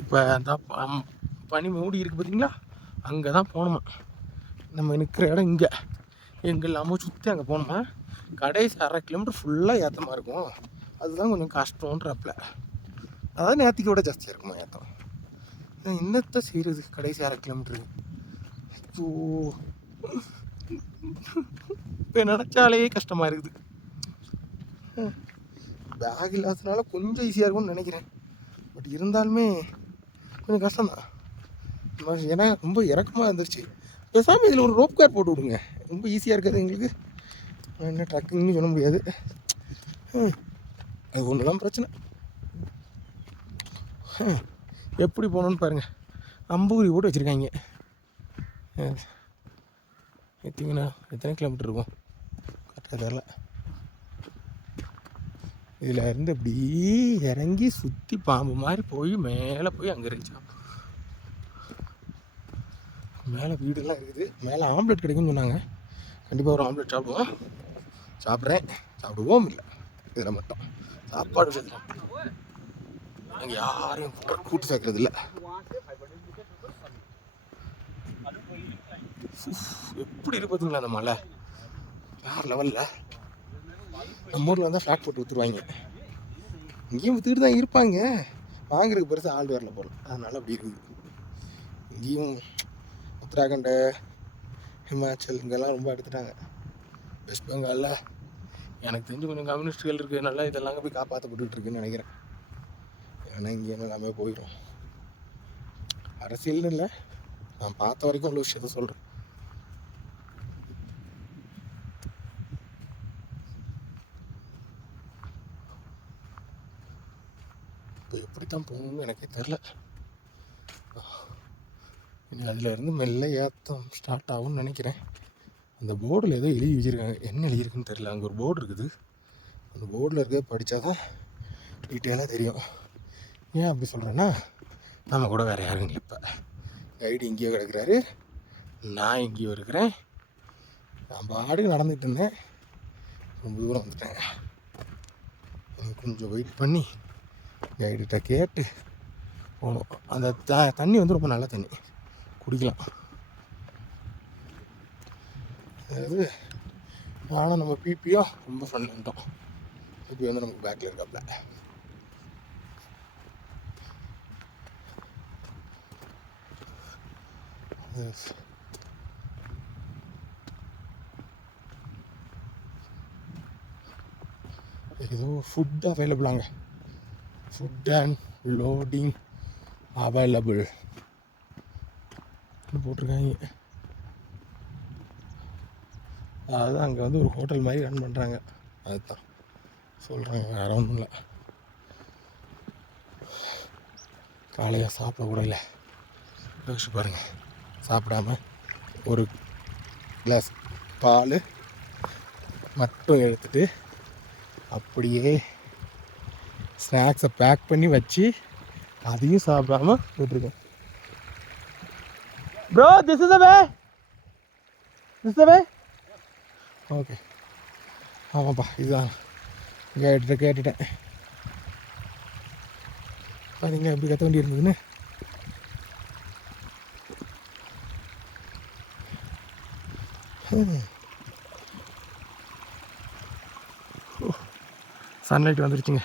இப்போ அந்த பனி மூடி இருக்குது பார்த்தீங்களா, அங்கே தான் போகணுமா. நம்ம நிற்கிற இடம் இங்கே எங்கே இல்லாமல் சுற்றி அங்கே போனோமா கடைசி 1/2 கிலோமீட்டர் ஃபுல்லாக ஏற்றமாக இருக்கும். அதுதான் கொஞ்சம் கஷ்டம்ன்றப்பல. அதாவது நேற்றுக்கு விட ஜாஸ்தியாக இருக்குமா ஏற்றம். என்னத்தை செய்கிறது கடைசி 1/2 கிலோமீட்டரு. ஸோ இப்போ நினச்சாலே கஷ்டமாக இருக்குது. பேக் இல்லாததுனால கொஞ்சம் ஈஸியாக இருக்கும்னு நினைக்கிறேன். பட் இருந்தாலுமே கொஞ்சம் கஷ்டம்தான். ஏன்னா ரொம்ப இறக்கமாக இருந்துருச்சு. பேசாமல் இதில் ஒரு ரோப் கார் போட்டு விடுங்க, ரொம்ப ஈஸியாக இருக்காது எங்களுக்கு. என்ன ட்ரக்கிங்னு சொல்ல முடியாது, அது ஒன்று தான் பிரச்சனை. எப்படி போகணுன்னு பாருங்கள். அம்பூரி போட்டு வச்சுருக்காங்க. எத்திங்கண்ணா எத்தனை கிலோமீட்டர் இருக்கும் கரெக்டாக தெரில. இதில் இருந்து அப்படி இறங்கி சுற்றி பாம்பு மாதிரி போய் மேலே போய் அங்கே இருந்துச்சான். மேலே வீடுலாம் இருக்குது. மேலே ஆம்லெட் கிடைக்கும்னு சொன்னாங்க. கண்டிப்பாக ஒரு ஆம்லெட் சாப்பிடுவோம். சாப்பிடுவோம் இல்லை இதில் மட்டும் சாப்பாடு விஷயத்தில் அங்கே யாரையும் கூட்டு சேர்க்கறது இல்லை. எப்படி இருக்கு பார்த்தீங்களா அந்த மலை, வேறு லெவலில். நம்ம ஊரில் வந்தால் ஃப்ளாட் போட்டு விற்றுருவாங்க. இங்கேயும் விற்றுக்கிட்டு தான் இருப்பாங்க, வாங்குறதுக்கு பெருசாக ஆள் வரல போல, அதனால அப்படி இருக்குது. இங்கேயும் உத்தராகண்ட், ஹிமாச்சல் இங்கெல்லாம் ரொம்ப எடுத்துட்டாங்க. வெஸ்ட் பெங்காலில் எனக்கு தெரிஞ்சு கொஞ்சம் கம்யூனிஸ்டுகள் இருக்கிறதுனால இதெல்லாம் போய் காப்பாற்றப்பட்டு இருக்குன்னு நினைக்கிறேன். ஏன்னா இங்கே எல்லாமே போயிடும். அரசியல்னு இல்லை, நான் பார்த்த வரைக்கும் உள்ள விஷயத்த சொல்கிறேன். இப்போ எப்படி தான் போகணும்னு எனக்கே தெரில. இனி அதில் இருந்து மெல்ல ஏற்றம் ஸ்டார்ட் ஆகும்னு நினைக்கிறேன். அந்த போர்டில் ஏதோ எழுதி வச்சுருக்காங்க, என்ன எழுதியிருக்குன்னு தெரில. அங்கே ஒரு போர்டு இருக்குது, அந்த போர்டில் இருக்க படித்தா தான் டீட்டெயிலாக தெரியும். ஏன் அப்படி சொல்கிறேன்னா, நம்ம கூட வேறு யாரும் இல்லை. இப்போ கைடு இங்கேயோ கிடக்குறாரு, நான் எங்கேயோ இருக்கிறேன். நான் பாட்டுக்கு நடந்துகிட்டு இருந்தேன், ரொம்ப தூரம் வந்துட்டேன். கொஞ்சம் வெயிட் பண்ணி கைடுகிட்ட கேட்டு போகணும். அந்த தண்ணி வந்து ரொம்ப நல்ல தண்ணி, குடிக்கலாம். அதாவது ஆனால் நம்ம பிபியோ ரொம்ப ஃபன் பண்ணிட்டோம். பிபி வந்து நமக்கு பேக்கில் இருக்காப்புல. ஏதோ ஃபுட் அவைலபிளாங்க, ஃபுட் அண்ட் லோடிங் அவைலபிள் போட்டிருக்காங்க. அதாவது அங்கே வந்து ஒரு ஹோட்டல் மாதிரி ரன் பண்ணுறாங்க, அதுதான் சொல்கிறாங்க, வேறு ஒன்றும் இல்லை. காலையாக சாப்பிட கூட இல்லை, யோசிச்சு பாருங்கள். சாப்பிடாம ஒரு கிளாஸ் பால் மட்டும் எடுத்துகிட்டு அப்படியே ஸ்நாக்ஸை பேக் பண்ணி வச்சு அதையும் சாப்பிடாம போயிட்டுருக்கேன். Bro this is the way. Okay, ஆமாப்பா இதுதான். கேட்டுட்டேன். பார்த்தீங்களா எப்படி கற்ற வேண்டி இருந்ததுன்னு. சன்லைட் வந்துருச்சுங்க.